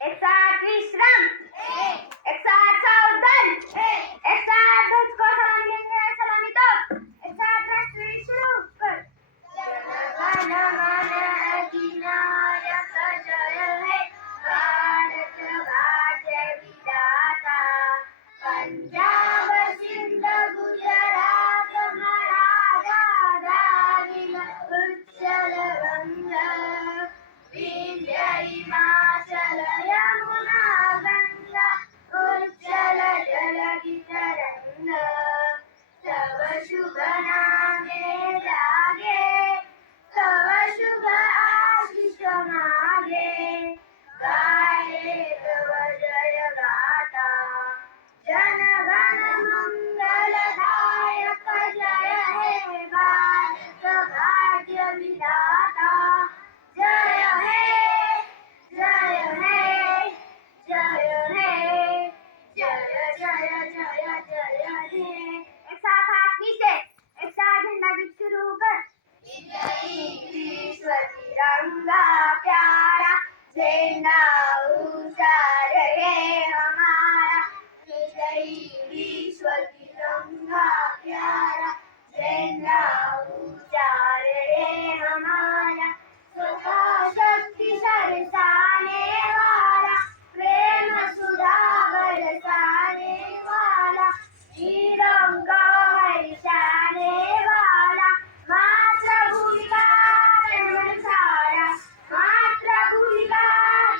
एक साथ विश्राम, एक साथ सावधान, एक साथ तुझको सलामी लेंगे, सलामी तो एक साथ राष्ट्रीय शुरू कर। जन गण मन अधिनायक जय हे भारत भाग्य विधाता। पंजाब सिंध गुजरात मराठा द्राविड उच्चल गंगा विंध्य हिमाचल यमुना गंगा उच्चल जलधि तरंग। तव शुभ नामे जागे, तव शुभ आशीष मागे, गाये तव जय गाथा। जन गण मंगलदायक जय हे भारत भाग्य विधाता। जय हे, जय हे, जय हे, जय जय जय जय हे। एक साथ हाथ नीचे, एक साथ झंडा गीत शुरू कर। विजयी विश्व तिरंगा प्यारा, झंडा ऊंचा रहे हमारा। विजयी विश्व तिरंगा प्यारा, झंडा ऊंचा रहे हमारा। स्वतः शक्ति बरसाने वाला, प्रेम सुधा बरसाने वाला, वीरों को हर्षाने वाला। मातृभूमि का तन मन सारा, मातृभूमि का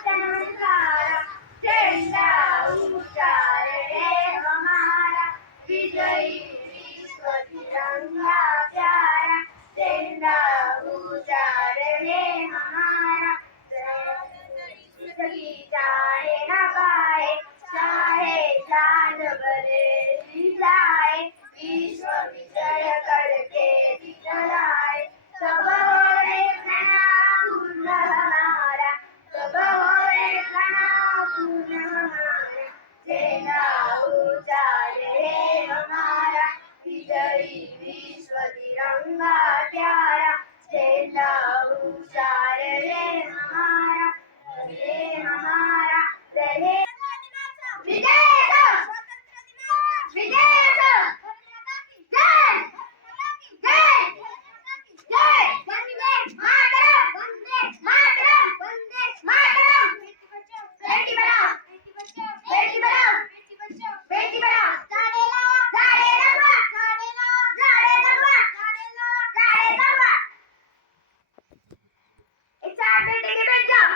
तन मन सारा। झंडा ऊंचा रहे हमारा, विजयी विश्व तिरंगा प्यारा, झंडा ऊंचा रहे हमारा। जिंदगी चाहे न पाए, चाहे चांद बदल जाए, विश्व विजय करके दिखलाए। तब होए घना पूर्ण हमारा, तब होए घना पूर्ण हमारा। झंडा ऊंचा रहे हमारा, विजयी विश्व तिरंगा प्यारा, झंडा ऊंचा रहे हमारा, रहे हमारा, रहे। विजय असो, विजय असो, जय, जय, जय, वंदे मातरम, वंदे मातरम, वंदे मातरम। बेटी बचाओ, बेटी बचाओ, बेटी बचाओ। झाडे लावा, झाडे जगवा, झाडे लावा, झाडे जगवा, झाडे लावा, झाडे जगवा। एक साथ बेटी के बैठ जाओ।